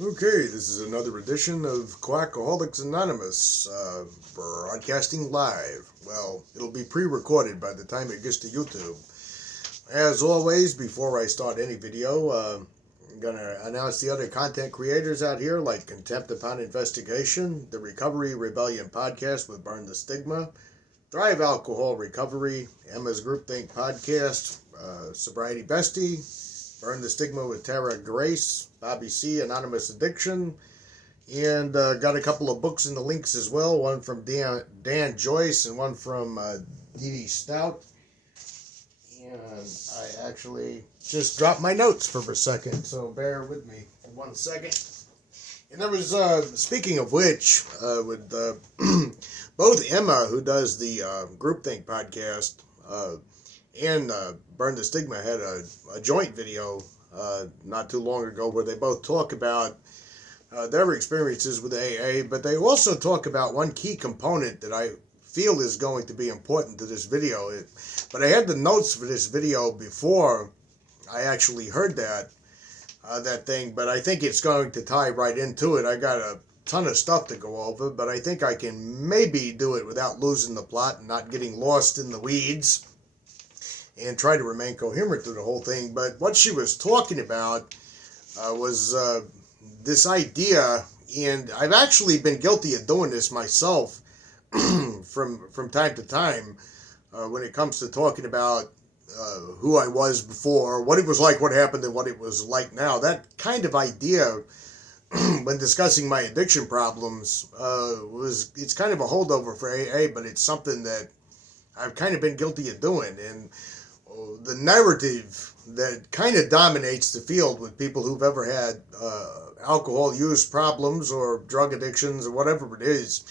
Okay, this is another edition of Quackaholics Anonymous, broadcasting live. Well, it'll be pre-recorded by the time it gets to YouTube. As always, before I start any video, I'm going to announce the other content creators out here, like Contempt Upon Investigation, the Recovery Rebellion Podcast with Burn the Stigma, Thrive Alcohol Recovery, Emma's Groupthink Podcast, Sobriety Bestie, Burn the Stigma with Tara Grace, Bobby C, Anonymous Addiction, and got a couple of books in the links as well, one from Dan Joyce and one from Dee Dee Stout. And I actually just dropped my notes for a second, so bear with me for 1 second. And there was, speaking of which, with both Emma, who does the Groupthink podcast, and Burn the Stigma had a joint video not too long ago where they both talk about their experiences with AA, but they also talk about one key component that I feel is going to be important to this video. But I had the notes for this video before I actually heard that thing, but I think it's going to tie right into it. I got a ton of stuff to go over, but I think I can maybe do it without losing the plot and not getting lost in the weeds, and try to remain coherent through the whole thing. But what she was talking about was this idea, and I've actually been guilty of doing this myself from time to time when it comes to talking about who I was before, what it was like, what happened, and what it was like now. That kind of idea, when discussing my addiction problems, it's kind of a holdover for AA, but it's something that I've kind of been guilty of doing. And the narrative that kind of dominates the field with people who've ever had alcohol use problems or drug addictions or whatever it is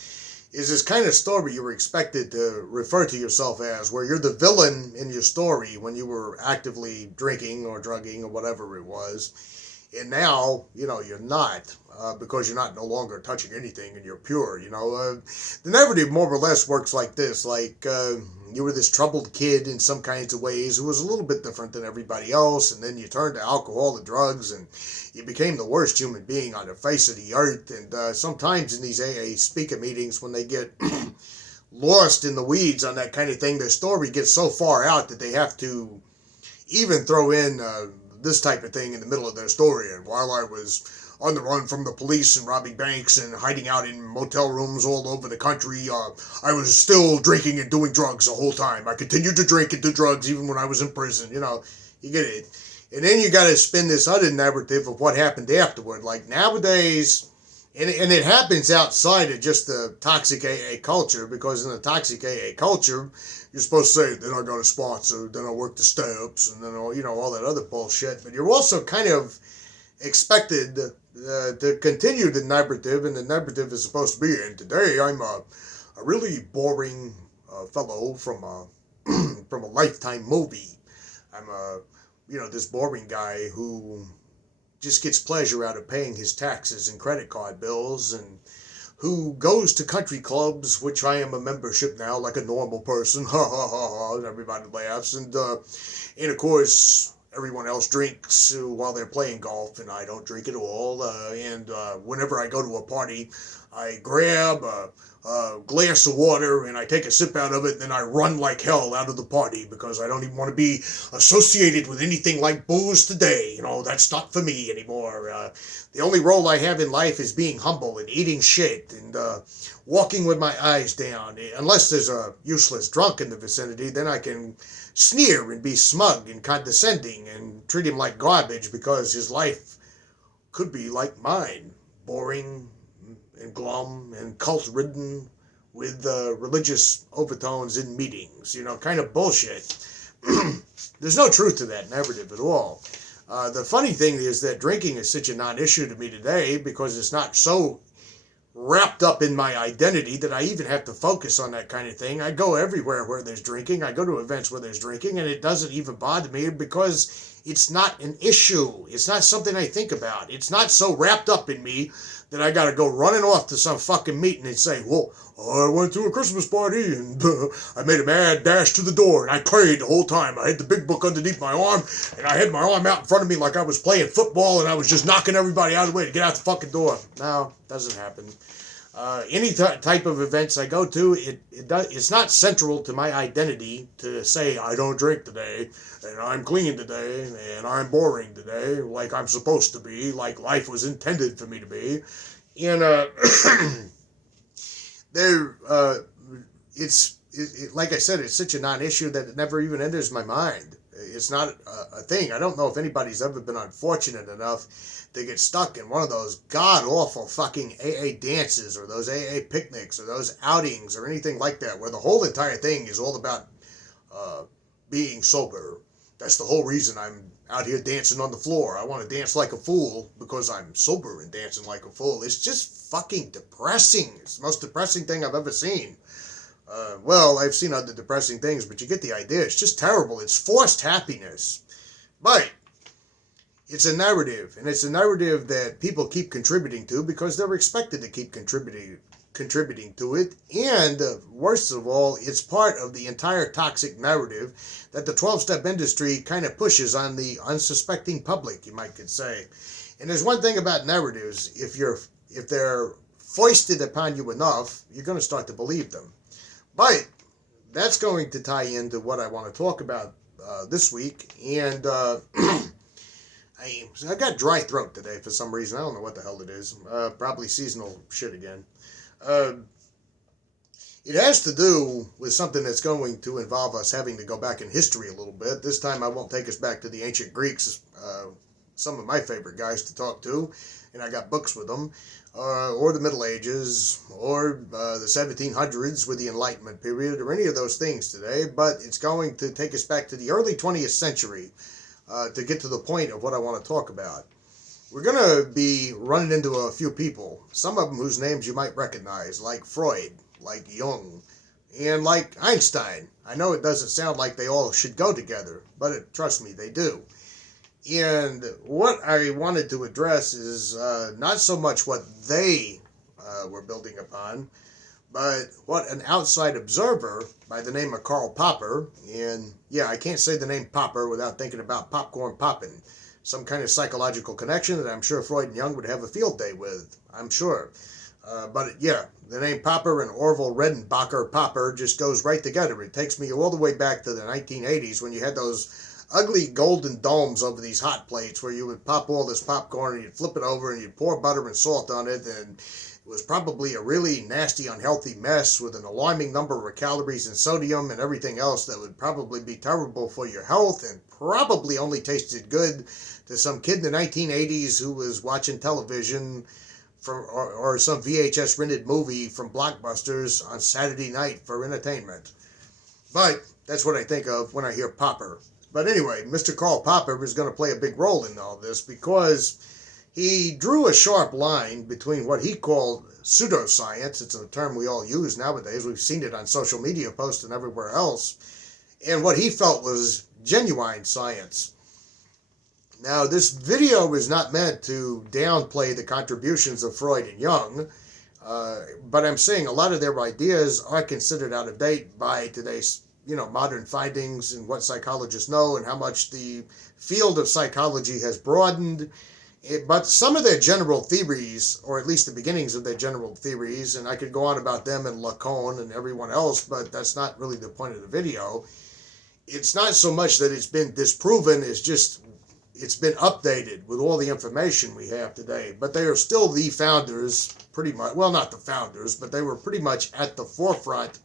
this kind of story you were expected to refer to yourself as, where you're the villain in your story when you were actively drinking or drugging or whatever it was. And now, you're not, because you're not no longer touching anything and you're pure, The narrative more or less works like this, like you were this troubled kid in some kinds of ways who was a little bit different than everybody else, and then you turned to alcohol and drugs, and you became the worst human being on the face of the earth. And sometimes in these AA speaker meetings, when they get lost in the weeds on that kind of thing, their story gets so far out that they have to even throw in this type of thing in the middle of their story. And while I was on the run from the police and robbing banks and hiding out in motel rooms all over the country, I was still drinking and doing drugs the whole time. I continued to drink and do drugs even when I was in prison. You get it. And then you got to spin this other narrative of what happened afterward. Like nowadays, and it happens outside of just the toxic AA culture, because in the toxic AA culture, you're supposed to say, then I got a sponsor, then I work the steps, and then, all that other bullshit. But you're also kind of expected to continue the narrative, and the narrative is supposed to be, and today I'm a really boring fellow from a from a Lifetime movie. I'm this boring guy who just gets pleasure out of paying his taxes and credit card bills, and who goes to country clubs, which I am a membership now, like a normal person. Ha ha ha ha! And everybody laughs, and of course, everyone else drinks while they're playing golf, and I don't drink at all. And whenever I go to a party, I grab a glass of water and I take a sip out of it, and then I run like hell out of the party because I don't even want to be associated with anything like booze today. That's not for me anymore. The only role I have in life is being humble and eating shit and walking with my eyes down. Unless there's a useless drunk in the vicinity, then I can sneer and be smug and condescending and treat him like garbage because his life could be like mine, boring and glum and cult-ridden with religious overtones in meetings, kind of bullshit. There's no truth to that narrative at all. The funny thing is that drinking is such a non-issue to me today because it's not so wrapped up in my identity that I even have to focus on that kind of thing. I go everywhere where there's drinking. I go to events where there's drinking, and it doesn't even bother me because It's not an issue. It's not something I think about. It's not so wrapped up in me that I gotta go running off to some fucking meeting and say, well, I went to a Christmas party and I made a mad dash to the door and I prayed the whole time. I had the big book underneath my arm and I had my arm out in front of me like I was playing football and I was just knocking everybody out of the way to get out the fucking door. No, doesn't happen. Any type of events I go to, it's not central to my identity to say I don't drink today, and I'm clean today, and I'm boring today, like I'm supposed to be, like life was intended for me to be. And like I said, it's such a non-issue that it never even enters my mind. It's not a thing. I don't know if anybody's ever been unfortunate enough to get stuck in one of those god-awful fucking AA dances or those AA picnics or those outings or anything like that, where the whole entire thing is all about being sober. That's the whole reason I'm out here dancing on the floor. I want to dance like a fool because I'm sober and dancing like a fool. It's just fucking depressing. It's the most depressing thing I've ever seen. Well, I've seen other depressing things, but you get the idea. It's just terrible. It's forced happiness. But it's a narrative, and it's a narrative that people keep contributing to because they're expected to keep contributing to it. And worst of all, it's part of the entire toxic narrative that the 12-step industry kind of pushes on the unsuspecting public, you might could say. And there's one thing about narratives: if they're foisted upon you enough, you're going to start to believe them. But that's going to tie into what I want to talk about this week. And I got dry throat today for some reason. I don't know what the hell it is. Probably seasonal shit again. It has to do with something that's going to involve us having to go back in history a little bit. This time I won't take us back to the ancient Greeks, some of my favorite guys to talk to, and I got books with them, or the Middle Ages, or the 1700s with the Enlightenment period, or any of those things today, but it's going to take us back to the early 20th century to get to the point of what I want to talk about. We're going to be running into a few people, some of them whose names you might recognize, like Freud, like Jung, and like Einstein. I know it doesn't sound like they all should go together, but trust me, they do. And what I wanted to address is not so much what they were building upon, but what an outside observer by the name of Karl Popper, and yeah, I can't say the name Popper without thinking about popcorn popping, some kind of psychological connection that I'm sure Freud and Jung would have a field day with, I'm sure. But yeah, the name Popper and Orville Redenbacher Popper just goes right together. It takes me all the way back to the 1980s when you had those ugly golden domes over these hot plates where you would pop all this popcorn and you'd flip it over and you'd pour butter and salt on it, and it was probably a really nasty, unhealthy mess with an alarming number of calories and sodium and everything else that would probably be terrible for your health and probably only tasted good to some kid in the 1980s who was watching television or some VHS rented movie from Blockbusters on Saturday night for entertainment. But that's what I think of when I hear Popper. But anyway, Mr. Karl Popper is going to play a big role in all this because he drew a sharp line between what he called pseudoscience, it's a term we all use nowadays, we've seen it on social media posts and everywhere else, and what he felt was genuine science. Now, this video is not meant to downplay the contributions of Freud and Jung, but I'm saying a lot of their ideas are considered out of date by today's modern findings and what psychologists know and how much the field of psychology has broadened. But some of their general theories, or at least the beginnings of their general theories, and I could go on about them and Lacan and everyone else, but that's not really the point of the video. It's not so much that it's been disproven, it's just it's been updated with all the information we have today. But they are still the founders, pretty much. Well, not the founders, but they were pretty much at the forefront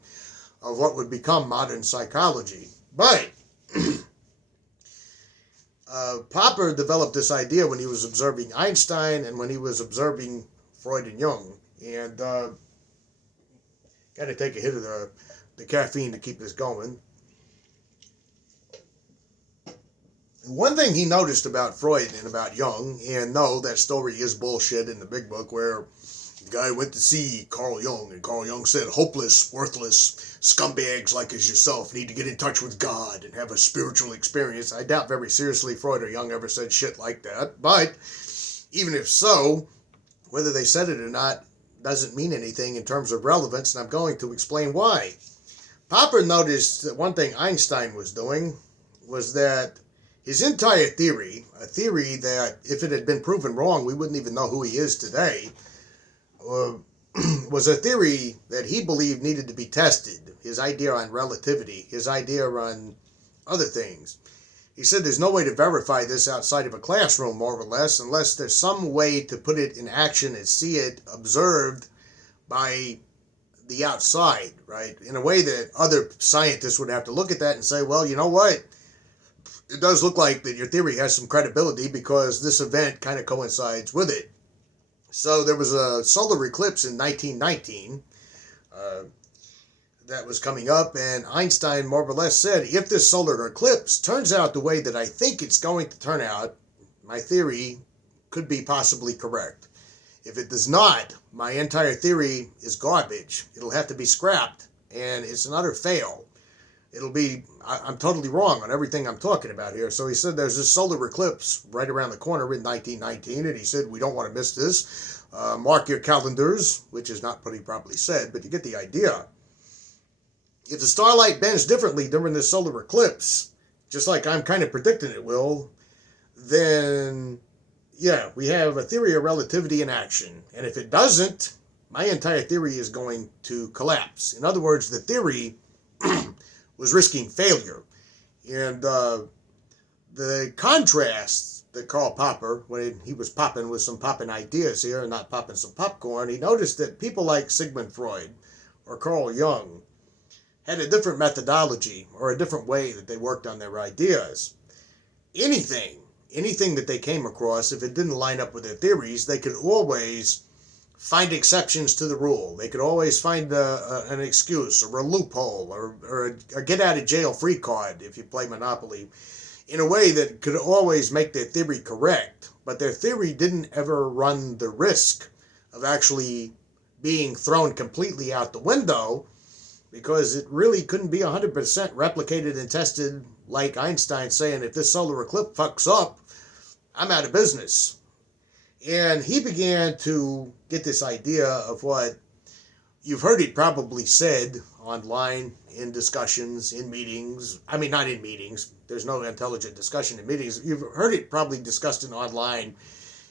of what would become modern psychology. But Popper developed this idea when he was observing Einstein and when he was observing Freud and Jung. And got to take a hit of the caffeine to keep this going. One thing he noticed about Freud and about Jung, and no, that story is bullshit in the big book where The guy went to see Carl Jung, and Carl Jung said, hopeless, worthless scumbags like as yourself need to get in touch with God and have a spiritual experience. I doubt very seriously Freud or Jung ever said shit like that, but even if so, whether they said it or not doesn't mean anything in terms of relevance, and I'm going to explain why. Popper noticed that one thing Einstein was doing was that his entire theory, a theory that if it had been proven wrong, we wouldn't even know who he is today, was a theory that he believed needed to be tested. His idea on relativity, his idea on other things. He said there's no way to verify this outside of a classroom, more or less, unless there's some way to put it in action and see it observed by the outside, right? In a way that other scientists would have to look at that and say, well, you know what? It does look like that your theory has some credibility because this event kind of coincides with it. So there was a solar eclipse in 1919 that was coming up, and Einstein more or less said, if this solar eclipse turns out the way that I think it's going to turn out, my theory could be possibly correct. If it does not, my entire theory is garbage. It'll have to be scrapped, and it's an utter fail. I'm totally wrong on everything I'm talking about here. So he said there's this solar eclipse right around the corner in 1919, and he said we don't want to miss this. Mark your calendars, which is not what he probably said, but you get the idea. If the starlight bends differently during this solar eclipse, just like I'm kind of predicting it will, then yeah, we have a theory of relativity in action. And if it doesn't, my entire theory is going to collapse. In other words, the theory was risking failure. And the contrast that Karl Popper, when he was popping with some popping ideas here and not popping some popcorn, he noticed that people like Sigmund Freud or Carl Jung had a different methodology or a different way that they worked on their ideas. Anything that they came across, if it didn't line up with their theories, they could always find exceptions to the rule. They could always find an excuse or a loophole or a get-out-of-jail-free card if you play Monopoly in a way that could always make their theory correct. But their theory didn't ever run the risk of actually being thrown completely out the window because it really couldn't be 100% replicated and tested, like Einstein saying, if this solar eclipse fucks up, I'm out of business. And he began to get this idea of what you've heard it probably said online, in discussions, in meetings. I mean, not in meetings. There's no intelligent discussion in meetings. You've heard it probably discussed online,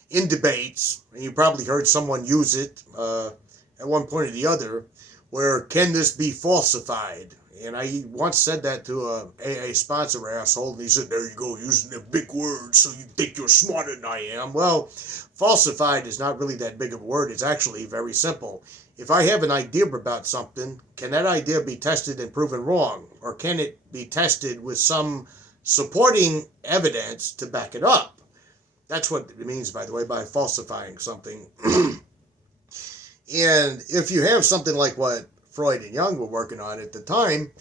in debates, and you probably heard someone use it at one point or the other, where can this be falsified? And I once said that to a AA sponsor asshole, and he said, there you go, using the big words so you think you're smarter than I am. Well, falsified is not really that big of a word. It's actually very simple. If I have an idea about something, can that idea be tested and proven wrong? Or can it be tested with some supporting evidence to back it up? That's what it means, by the way, by falsifying something. And if you have something like what Freud and Jung were working on at the time,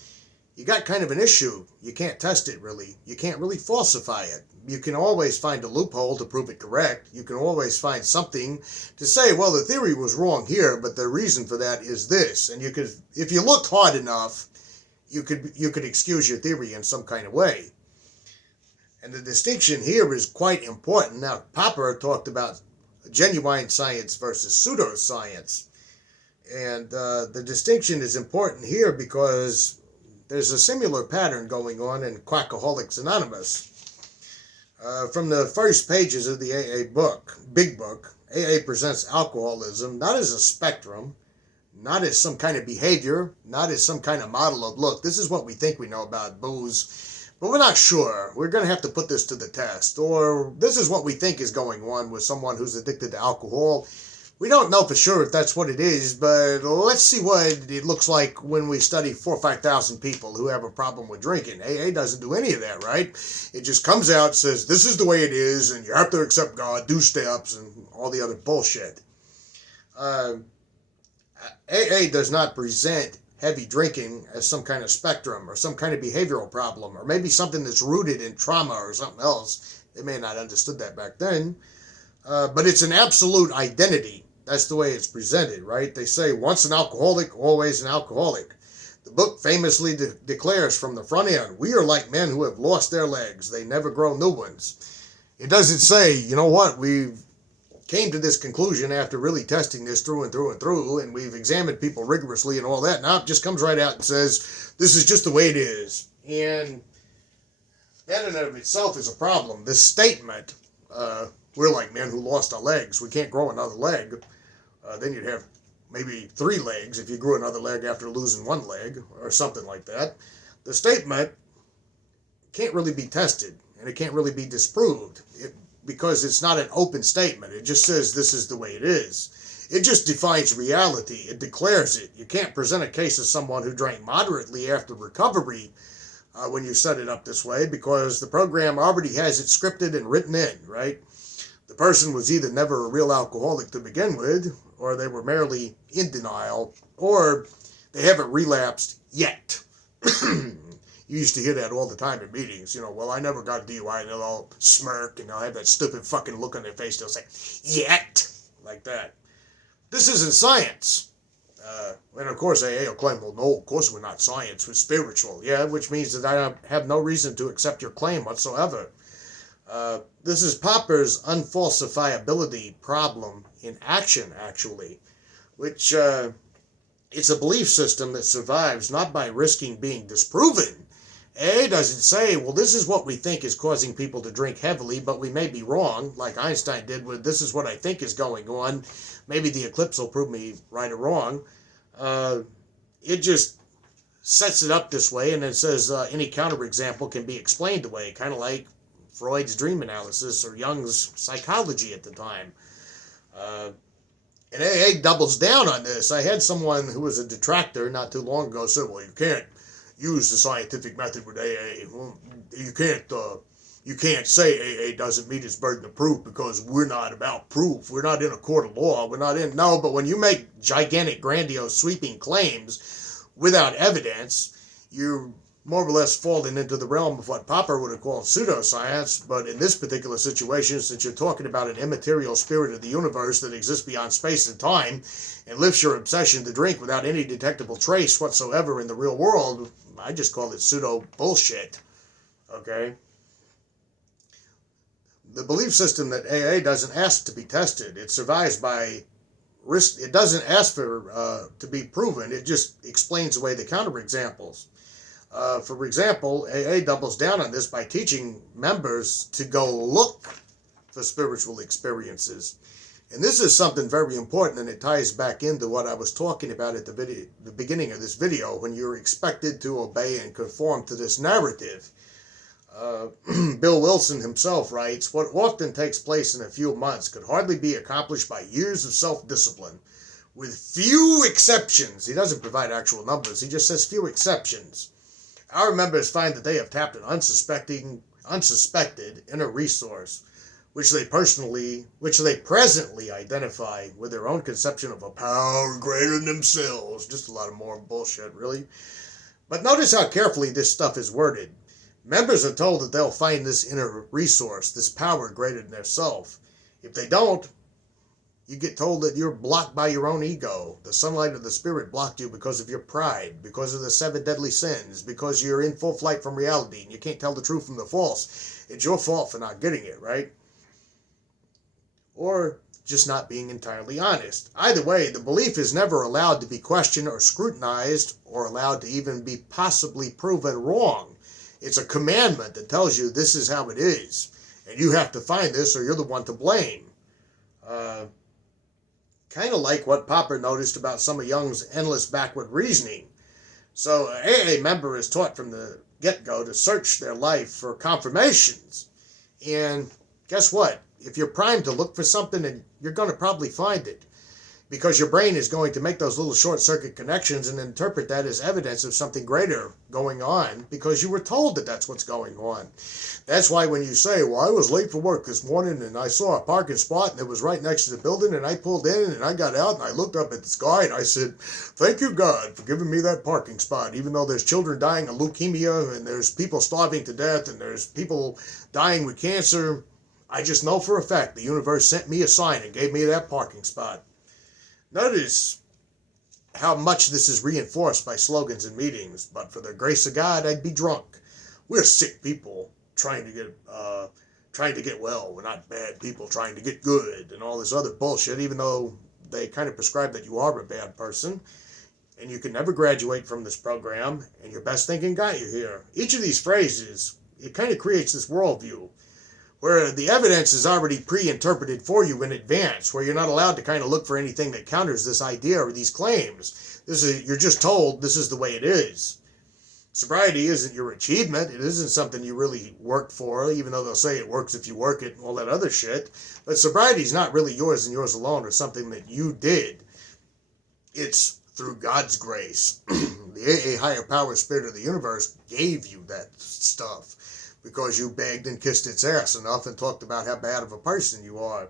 you got kind of an issue. You can't test it, really. You can't really falsify it. You can always find a loophole to prove it correct. You can always find something to say, well, the theory was wrong here, but the reason for that is this. And you could, if you looked hard enough, you could excuse your theory in some kind of way. And the distinction here is quite important. Now, Popper talked about genuine science versus pseudoscience. And the distinction is important here because there's a similar pattern going on in Quackaholics Anonymous. From the first pages of the AA book, Big Book, AA presents alcoholism not as a spectrum, not as some kind of behavior, not as some kind of model of, look, this is what we think we know about booze, but we're not sure. We're going to have to put this to the test. Or this is what we think is going on with someone who's addicted to alcohol. We don't know for sure if that's what it is, but let's see what it looks like when we study 4,000 or 5,000 people who have a problem with drinking. AA doesn't do any of that, right? It just comes out, says, this is the way it is, and you have to accept God, do steps, and all the other bullshit. AA does not present heavy drinking as some kind of spectrum or some kind of behavioral problem, or maybe something that's rooted in trauma or something else. They may not have understood that back then. But it's an absolute identity. that's the way it's presented, right? They say once an alcoholic, always an alcoholic. The book famously declares from the front end, we are like men who have lost their legs. They never grow new ones. It doesn't say, you know what, we've came to this conclusion after really testing this through and through and through, and we've examined people rigorously and all that. Now it just comes right out and says, this is just the way it is. And that in and of itself is a problem. This statement, we're like men who lost our legs. We can't grow another leg. Then you'd have maybe 3 legs if you grew another leg after losing 1 leg or something like that. The statement can't really be tested, and it can't really be disproved because it's not an open statement. It just says this is the way it is. It just defines reality. It declares it. You can't present a case of someone who drank moderately after recovery when you set it up this way, because the program already has it scripted and written in, right? The person was either never a real alcoholic to begin with, or they were merely in denial, or they haven't relapsed yet. You used to hear that all the time in meetings. Well, I never got a DUI, and they'll all smirk, and they'll have that stupid fucking look on their face. They'll say, yet, like that. This isn't science. And of course, AA will claim, well, no, of course we're not science, we're spiritual. Yeah, which means that I have no reason to accept your claim whatsoever. This is Popper's unfalsifiability problem in action, actually, which it's a belief system that survives not by risking being disproven. AA doesn't say, well, this is what we think is causing people to drink heavily, but we may be wrong, like Einstein did with this is what I think is going on. Maybe the eclipse will prove me right or wrong. It just sets it up this way and then says any counterexample can be explained away, kind of like Freud's dream analysis or Jung's psychology at the time. And AA doubles down on this. I had someone who was a detractor not too long ago say, well, you can't use the scientific method with AA. Well, you can't say AA doesn't meet its burden of proof because we're not about proof. We're not in a court of law. No, but when you make gigantic, grandiose, sweeping claims without evidence, you're more or less falling into the realm of what Popper would have called pseudoscience. But in this particular situation, since you're talking about an immaterial spirit of the universe that exists beyond space and time and lifts your obsession to drink without any detectable trace whatsoever in the real world, I just call it pseudo bullshit. Okay? The belief system that AA doesn't ask to be tested. It survives by risk. It doesn't ask for to be proven. It just explains away the counterexamples. For example, AA doubles down on this by teaching members to go look for spiritual experiences. And this is something very important, and it ties back into what I was talking about at the beginning of this video, when you're expected to obey and conform to this narrative. Bill Wilson himself writes, what often takes place in a few months could hardly be accomplished by years of self-discipline, with few exceptions. He doesn't provide actual numbers, he just says few exceptions. Our members find that they have tapped an unsuspected inner resource, which they presently identify with their own conception of a power greater than themselves. Just a lot of more bullshit, really. But notice how carefully this stuff is worded. Members are told that they'll find this inner resource, this power greater than their self. If they don't, you get told that you're blocked by your own ego. The sunlight of the spirit blocked you because of your pride, because of the 7 deadly sins, because you're in full flight from reality and you can't tell the truth from the false. It's your fault for not getting it, right? Or just not being entirely honest. Either way, the belief is never allowed to be questioned or scrutinized or allowed to even be possibly proven wrong. It's a commandment that tells you this is how it is, and you have to find this or you're the one to blame. Kind of like what Popper noticed about some of Jung's endless backward reasoning. So an AA member is taught from the get-go to search their life for confirmations. And guess what? If you're primed to look for something, then you're going to probably find it. Because your brain is going to make those little short-circuit connections and interpret that as evidence of something greater going on, because you were told that that's what's going on. That's why when you say, well, I was late for work this morning and I saw a parking spot and it was right next to the building and I pulled in and I got out and I looked up at the sky and I said, thank you, God, for giving me that parking spot, even though there's children dying of leukemia and there's people starving to death and there's people dying with cancer. I just know for a fact the universe sent me a sign and gave me that parking spot. Notice how much this is reinforced by slogans in meetings. But for the grace of God, I'd be drunk. We're sick people trying to get well. We're not bad people trying to get good and all this other bullshit, even though they kind of prescribe that you are a bad person and you can never graduate from this program and your best thinking got you here. Each of these phrases, it kind of creates this worldview where the evidence is already pre-interpreted for you in advance, where you're not allowed to kind of look for anything that counters this idea or these claims. You're just told this is the way it is. Sobriety isn't your achievement. It isn't something you really worked for, even though they'll say it works if you work it and all that other shit. But sobriety is not really yours and yours alone, or something that you did. It's through God's grace. The AA higher power spirit of the universe gave you that stuff because you begged and kissed its ass enough and talked about how bad of a person you are.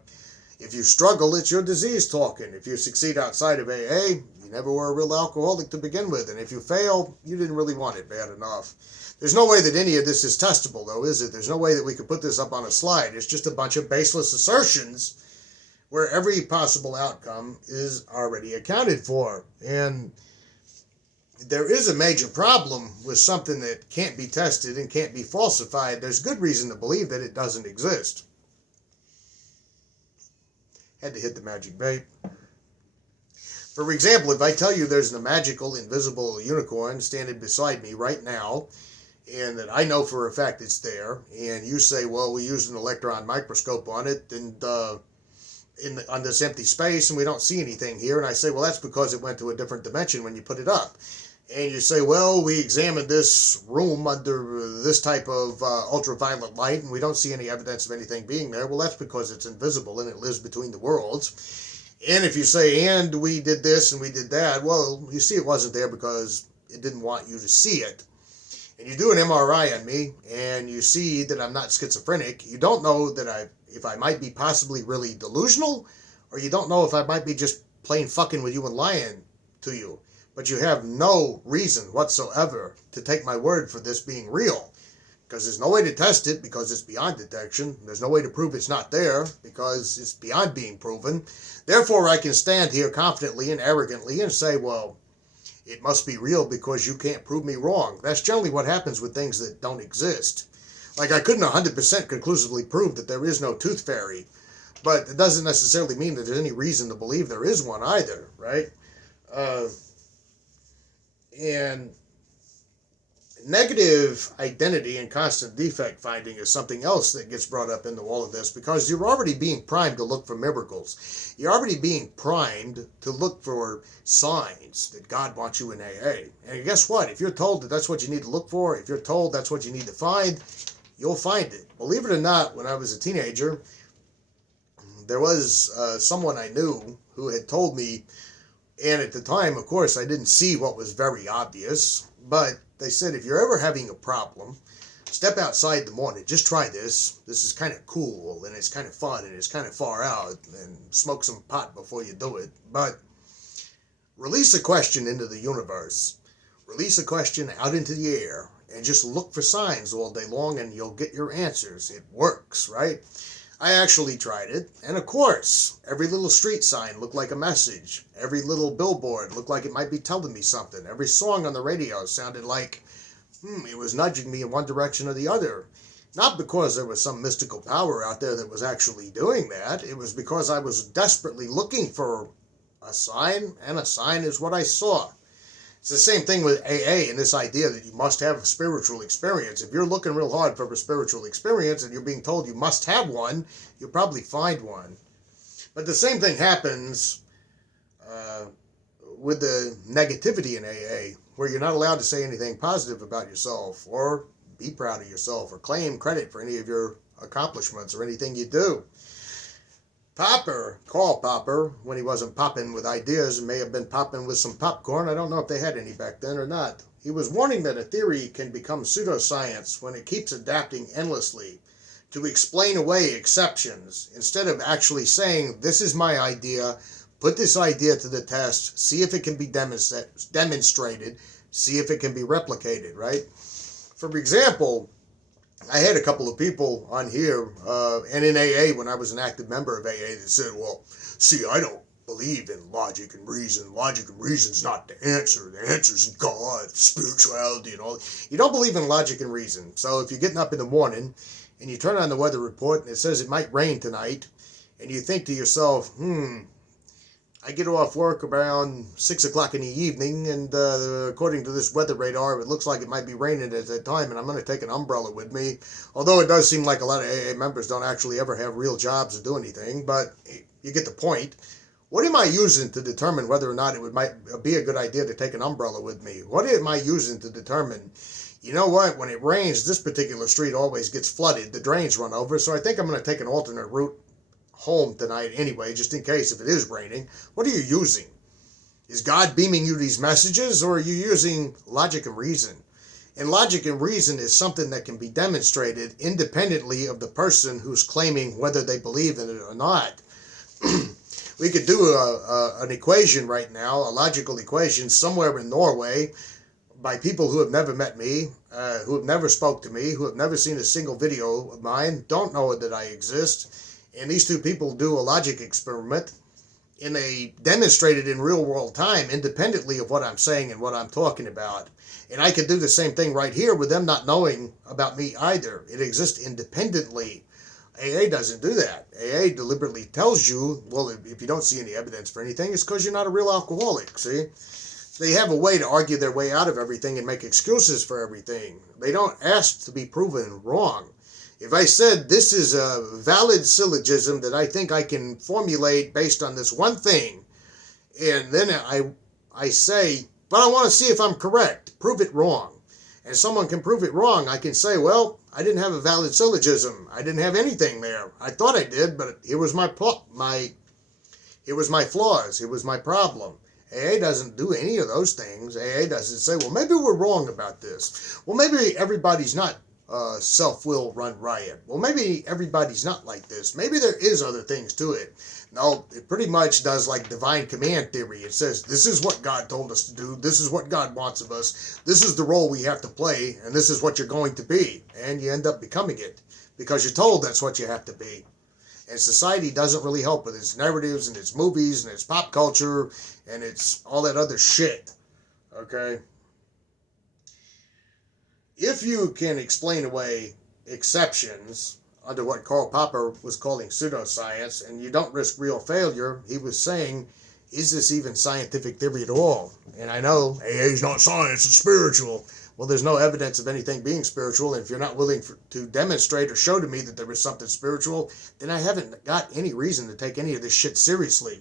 If you struggle, it's your disease talking. If you succeed outside of AA, you never were a real alcoholic to begin with. And if you fail, you didn't really want it bad enough. There's no way that any of this is testable, though, is it? There's no way that we could put this up on a slide. It's just a bunch of baseless assertions where every possible outcome is already accounted for. And there is a major problem with something that can't be tested and can't be falsified. There's good reason to believe that it doesn't exist. Had to hit the magic bait. For example, if I tell you there's a magical, invisible unicorn standing beside me right now, and that I know for a fact it's there, and you say, well, we used an electron microscope on it, and on this empty space, and we don't see anything here, and I say, well, that's because it went to a different dimension when you put it up. And you say, well, we examined this room under this type of ultraviolet light, and we don't see any evidence of anything being there. Well, that's because it's invisible, and it lives between the worlds. And if you say, and we did this and we did that, well, you see it wasn't there because it didn't want you to see it. And you do an MRI on me, and you see that I'm not schizophrenic. You don't know that if I might be possibly really delusional, or you don't know if I might be just plain fucking with you and lying to you. But you have no reason whatsoever to take my word for this being real. Because there's no way to test it because it's beyond detection. There's no way to prove it's not there because it's beyond being proven. Therefore, I can stand here confidently and arrogantly and say, well, it must be real because you can't prove me wrong. That's generally what happens with things that don't exist. Like, I couldn't 100% conclusively prove that there is no tooth fairy. But it doesn't necessarily mean that there's any reason to believe there is one either, right? And negative identity and constant defect finding is something else that gets brought up into all of this, because you're already being primed to look for miracles. You're already being primed to look for signs that God wants you in AA. And guess what? If you're told that that's what you need to look for, if you're told that's what you need to find, you'll find it. Believe it or not, when I was a teenager, there was someone I knew who had told me, and at the time, of course, I didn't see what was very obvious, but they said, if you're ever having a problem, step outside in the morning. Just try this. This is kind of cool, and it's kind of fun, and it's kind of far out, and smoke some pot before you do it. But release a question into the universe. Release a question out into the air, and just look for signs all day long, and you'll get your answers. It works, right? I actually tried it, and of course, every little street sign looked like a message. Every little billboard looked like it might be telling me something. Every song on the radio sounded like it was nudging me in one direction or the other. Not because there was some mystical power out there that was actually doing that. It was because I was desperately looking for a sign, and a sign is what I saw. It's the same thing with AA and this idea that you must have a spiritual experience. If you're looking real hard for a spiritual experience and you're being told you must have one, you'll probably find one. But the same thing happens with the negativity in AA, where you're not allowed to say anything positive about yourself or be proud of yourself or claim credit for any of your accomplishments or anything you do. Popper, Karl Popper, when he wasn't popping with ideas, may have been popping with some popcorn. I don't know if they had any back then or not. He was warning that a theory can become pseudoscience when it keeps adapting endlessly to explain away exceptions, instead of actually saying, this is my idea, put this idea to the test, see if it can be demonstrated, see if it can be replicated, right? For example, I had a couple of people on here, and in AA, when I was an active member of AA, that said, well, see, I don't believe in logic and reason. Logic and reason's not the answer. The answer's God, spirituality, and all. You don't believe in logic and reason. So if you're getting up in the morning and you turn on the weather report and it says it might rain tonight, and you think to yourself, I get off work around 6 o'clock in the evening, and according to this weather radar, it looks like it might be raining at that time, and I'm going to take an umbrella with me. Although it does seem like a lot of AA members don't actually ever have real jobs or do anything, but you get the point. What am I using to determine whether or not it might be a good idea to take an umbrella with me? What am I using to determine, you know what, when it rains, this particular street always gets flooded, the drains run over, so I think I'm going to take an alternate route home tonight anyway, just in case if it is raining. What are you using? Is God beaming you these messages, or are you using logic and reason? And logic and reason is something that can be demonstrated independently of the person who's claiming whether they believe in it or not. We could do an equation right now, a logical equation somewhere in Norway by people who have never met me, who have never spoke to me, who have never seen a single video of mine, don't know that I exist. And these two people do a logic experiment, and they demonstrate it in real world time independently of what I'm saying and what I'm talking about. And I could do the same thing right here with them not knowing about me either. It exists independently. AA doesn't do that. AA deliberately tells you, well, if you don't see any evidence for anything, it's because you're not a real alcoholic, see? They have a way to argue their way out of everything and make excuses for everything. They don't ask to be proven wrong. If I said this is a valid syllogism that I think I can formulate based on this one thing, and then I say, but I want to see if I'm correct, prove it wrong. And someone can prove it wrong, I can say, well, I didn't have a valid syllogism. I didn't have anything there. I thought I did, but here was my flaws. Here was my problem. AA doesn't do any of those things. AA doesn't say, well, maybe we're wrong about this. Well, maybe everybody's not self-will run riot. Well, maybe everybody's not like this. Maybe there is other things to it. No, it pretty much does like divine command theory. It says, this is what God told us to do. This is what God wants of us. This is the role we have to play, and this is what you're going to be. And you end up becoming it because you're told that's what you have to be. And society doesn't really help with its narratives and its movies and its pop culture and its all that other shit. Okay? If you can explain away exceptions under what Karl Popper was calling pseudoscience, and you don't risk real failure, he was saying, is this even scientific theory at all? And I know AA is not science, it's spiritual. Well, there's no evidence of anything being spiritual, and if you're not willing to demonstrate or show to me that there is something spiritual, then I haven't got any reason to take any of this shit seriously.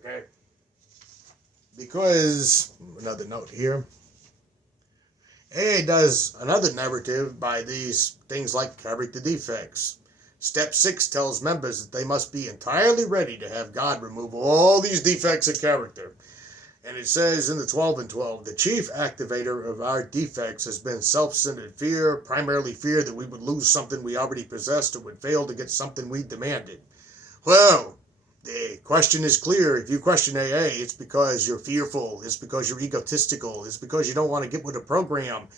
Okay? Because, another note here, AA does another narrative by these things like character defects. Step 6 tells members that they must be entirely ready to have God remove all these defects of character. And it says in the 12 and 12, the chief activator of our defects has been self-centered fear, primarily fear that we would lose something we already possessed or would fail to get something we demanded. Well, the question is clear. If you question AA, it's because you're fearful. It's because you're egotistical. It's because you don't want to get with the program.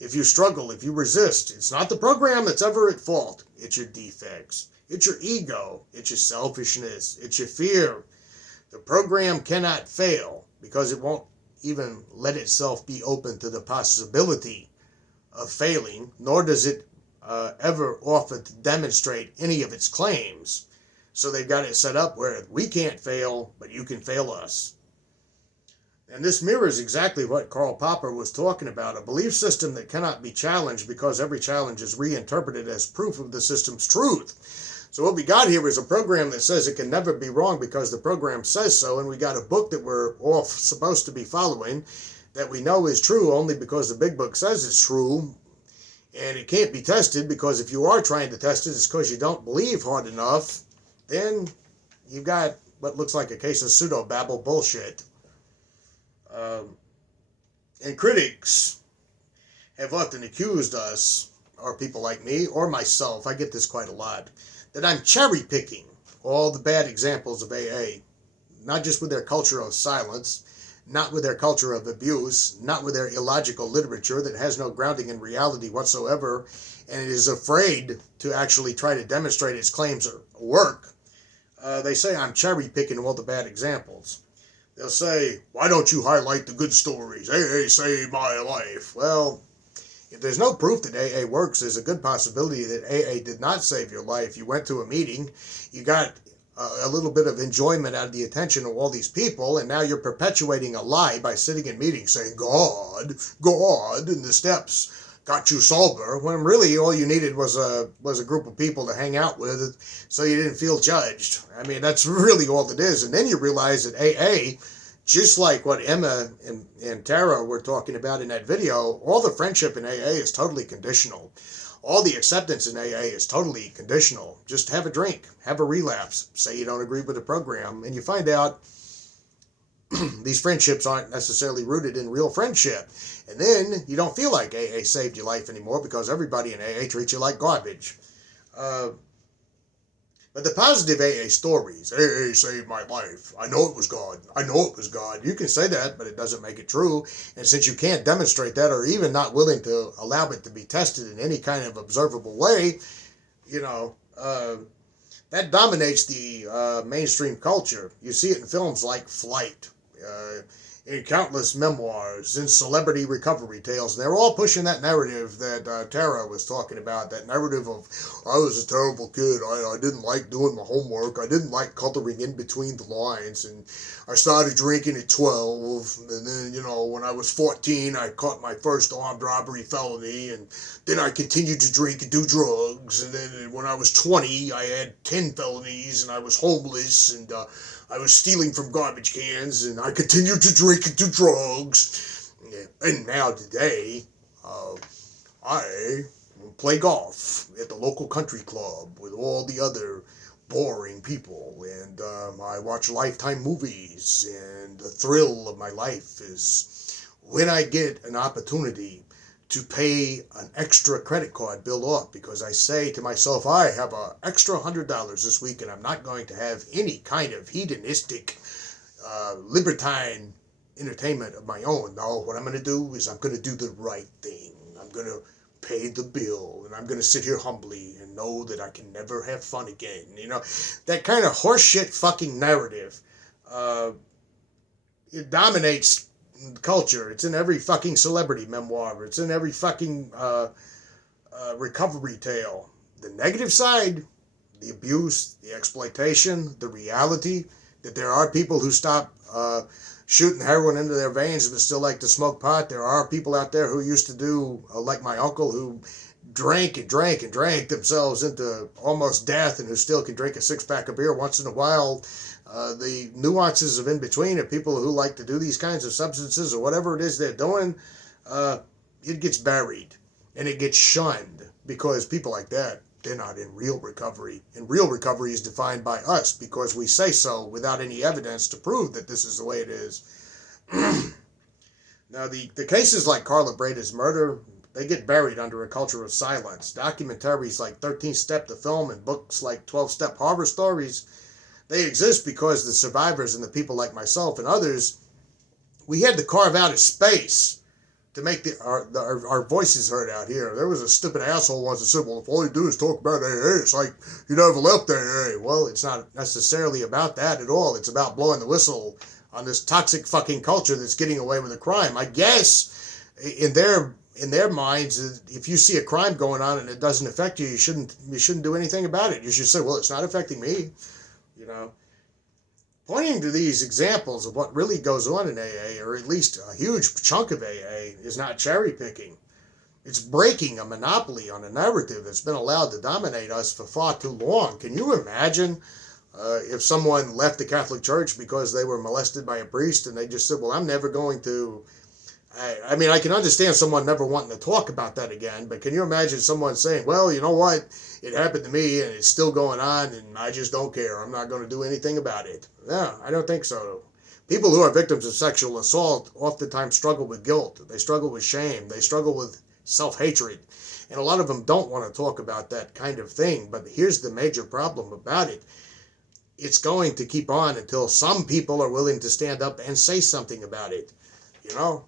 If you struggle, if you resist, it's not the program that's ever at fault. It's your defects. It's your ego. It's your selfishness. It's your fear. The program cannot fail because it won't even let itself be open to the possibility of failing, nor does it ever offer to demonstrate any of its claims. So they've got it set up where we can't fail, but you can fail us. And this mirrors exactly what Karl Popper was talking about, a belief system that cannot be challenged because every challenge is reinterpreted as proof of the system's truth. So what we got here is a program that says it can never be wrong because the program says so, and we got a book that we're all supposed to be following that we know is true only because the big book says it's true, and it can't be tested because if you are trying to test it, it's because you don't believe hard enough. Then you've got what looks like a case of pseudo-babble bullshit. And critics have often accused us, or people like me, or myself, I get this quite a lot, that I'm cherry-picking all the bad examples of AA, not just with their culture of silence, not with their culture of abuse, not with their illogical literature that has no grounding in reality whatsoever, and is afraid to actually try to demonstrate its claims or work. they say I'm cherry picking all the bad examples. They'll say, why don't you highlight the good stories? AA saved my life. Well, if there's no proof that AA works, there's a good possibility that AA did not save your life. You went to a meeting, you got a little bit of enjoyment out of the attention of all these people, and now you're perpetuating a lie by sitting in meetings saying, God, and the steps got you sober, when really all you needed was a group of people to hang out with so you didn't feel judged. I mean, that's really all it is. And then you realize that AA, just like what Emma and Tara were talking about in that video, all the friendship in AA is totally conditional. All the acceptance in AA is totally conditional. Just have a drink, have a relapse, say you don't agree with the program, and you find out these friendships aren't necessarily rooted in real friendship. And then you don't feel like AA saved your life anymore because everybody in AA treats you like garbage. But the positive AA stories, AA saved my life. I know it was God. I know it was God. You can say that, but it doesn't make it true. And since you can't demonstrate that, or even not willing to allow it to be tested in any kind of observable way, that dominates the mainstream culture. You see it in films like Flight, in countless memoirs, in celebrity recovery tales. And they're all pushing that narrative that Tara was talking about, that narrative of, I was a terrible kid, I didn't like doing my homework, I didn't like coloring in between the lines, and I started drinking at 12, and then, when I was 14, I caught my first armed robbery felony, and then I continued to drink and do drugs, and then when I was 20, I had 10 felonies, and I was homeless, and I was stealing from garbage cans, and I continued to drink and do drugs. And now today, I play golf at the local country club with all the other boring people, and I watch Lifetime movies, and the thrill of my life is when I get an opportunity to pay an extra credit card bill off, because I say to myself, I have an extra $100 this week, and I'm not going to have any kind of hedonistic, libertine entertainment of my own. No, what I'm going to do is I'm going to do the right thing. I'm going to pay the bill, and I'm going to sit here humbly and know that I can never have fun again. That kind of horseshit fucking narrative, it dominates culture. It's in every fucking celebrity memoir. It's in every fucking recovery tale. The negative side, the abuse, the exploitation, the reality that there are people who stop shooting heroin into their veins but still like to smoke pot. There are people out there who used to do, like my uncle, who drank themselves into almost death, and who still can drink a six-pack of beer once in a while. The nuances of in between of people who like to do these kinds of substances or whatever it is they're doing, it gets buried and it gets shunned, because people like that, they're not in real recovery. And real recovery is defined by us because we say so without any evidence to prove that this is the way it is. Now, the cases like Carla Brady's murder, they get buried under a culture of silence. Documentaries like 13 Step the Film and books like 12 Step Horror Stories, they exist because the survivors and the people like myself and others, we had to carve out a space to make our voices heard out here. There was a stupid asshole once that said, well, if all you do is talk about AA, it's like you never left AA. Well, it's not necessarily about that at all. It's about blowing the whistle on this toxic fucking culture that's getting away with a crime. I guess in their minds, if you see a crime going on and it doesn't affect you, you shouldn't do anything about it. You should say, well, it's not affecting me. Pointing to these examples of what really goes on in AA, or at least a huge chunk of AA, is not cherry picking. It's breaking a monopoly on a narrative that's been allowed to dominate us for far too long. Can you imagine if someone left the Catholic Church because they were molested by a priest and they just said, well, I'm never going to... I mean, I can understand someone never wanting to talk about that again, but can you imagine someone saying, well, you know what, it happened to me and it's still going on and I just don't care. I'm not going to do anything about it. No, I don't think so. People who are victims of sexual assault oftentimes struggle with guilt. They struggle with shame. They struggle with self-hatred. And a lot of them don't want to talk about that kind of thing. But here's the major problem about it. It's going to keep on until some people are willing to stand up and say something about it.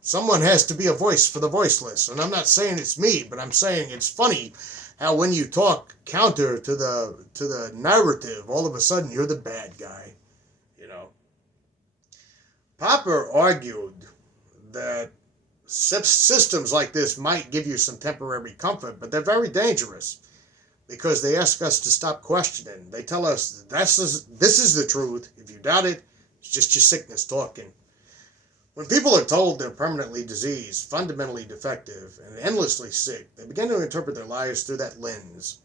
Someone has to be a voice for the voiceless. And I'm not saying it's me, but I'm saying it's funny how when you talk counter to the narrative, all of a sudden you're the bad guy. You know, Popper argued that systems like this might give you some temporary comfort, but they're very dangerous because they ask us to stop questioning. They tell us this is the truth. If you doubt it, it's just your sickness talking. When people are told they're permanently diseased, fundamentally defective, and endlessly sick, they begin to interpret their lives through that lens.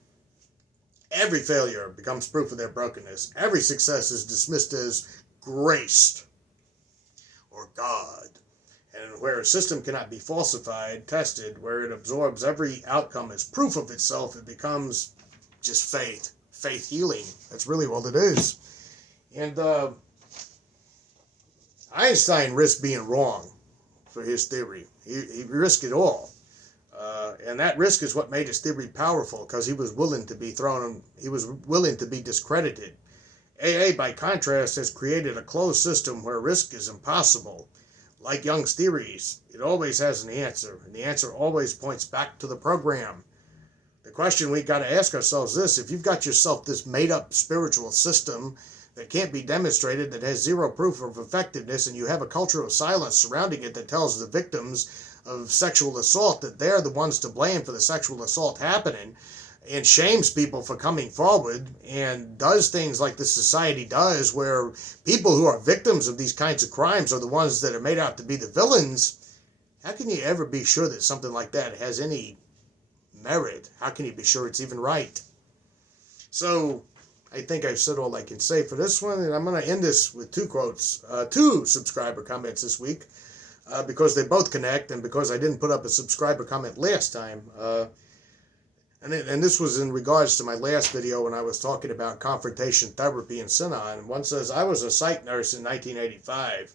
Every failure becomes proof of their brokenness. Every success is dismissed as graced or God. And where a system cannot be falsified, tested, where it absorbs every outcome as proof of itself, it becomes just faith. Faith healing. That's really what it is. And Einstein risked being wrong for his theory. He risked it all. And that risk is what made his theory powerful, because he was willing to be discredited. AA, by contrast, has created a closed system where risk is impossible. Like Jung's theories, it always has an answer, and the answer always points back to the program. The question we got to ask ourselves is, if you've got yourself this made-up spiritual system that can't be demonstrated, that has zero proof of effectiveness, and you have a culture of silence surrounding it that tells the victims of sexual assault that they're the ones to blame for the sexual assault happening, and shames people for coming forward, and does things like this society does, where people who are victims of these kinds of crimes are the ones that are made out to be the villains, how can you ever be sure that something like that has any merit? How can you be sure it's even right? So I think I've said all I can say for this one, and I'm going to end this with two quotes, two subscriber comments this week, because they both connect, and because I didn't put up a subscriber comment last time. And this was in regards to my last video when I was talking about confrontation therapy and Synon. And one says, I was a psych nurse in 1985.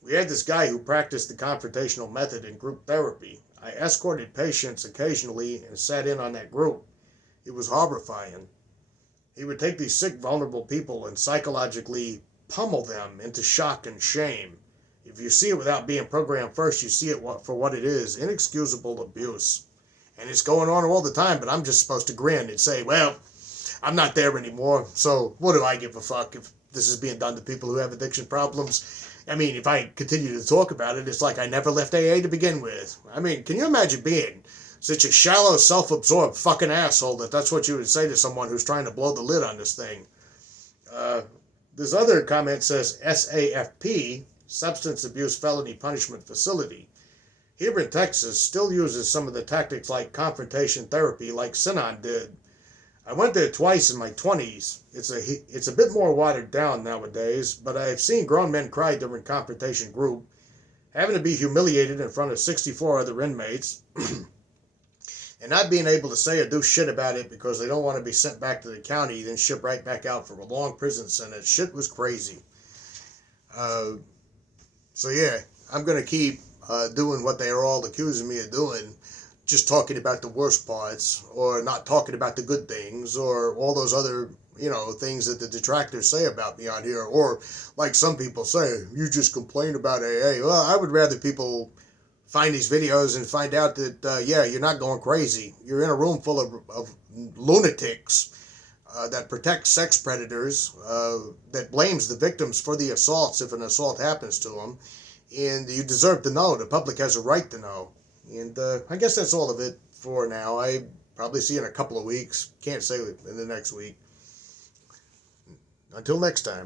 We had this guy who practiced the confrontational method in group therapy. I escorted patients occasionally and sat in on that group. It was horrifying. He would take these sick, vulnerable people and psychologically pummel them into shock and shame. If you see it without being programmed first, you see it for what it is, inexcusable abuse. And it's going on all the time, but I'm just supposed to grin and say, well, I'm not there anymore, so what do I give a fuck if this is being done to people who have addiction problems? I mean, if I continue to talk about it, it's like I never left AA to begin with. I mean, can you imagine being such a shallow, self-absorbed fucking asshole that that's what you would say to someone who's trying to blow the lid on this thing? This other comment says SAFP, Substance Abuse Felony Punishment Facility. Here in Texas still uses some of the tactics like confrontation therapy like Synon did. I went there twice in my 20s. It's a bit more watered down nowadays, but I've seen grown men cry during confrontation group, having to be humiliated in front of 64 other inmates, and not being able to say or do shit about it because they don't want to be sent back to the county, then shipped right back out for a long prison sentence. Shit was crazy. So yeah, I'm going to keep doing what they are all accusing me of doing, just talking about the worst parts, or not talking about the good things, or all those other, things that the detractors say about me on here, or like some people say, you just complain about AA. Well, I would rather people find these videos and find out that, you're not going crazy. You're in a room full of lunatics that protect sex predators, that blames the victims for the assaults if an assault happens to them. And you deserve to know. The public has a right to know. And I guess that's all of it for now. I probably see you in a couple of weeks. Can't say in the next week. Until next time.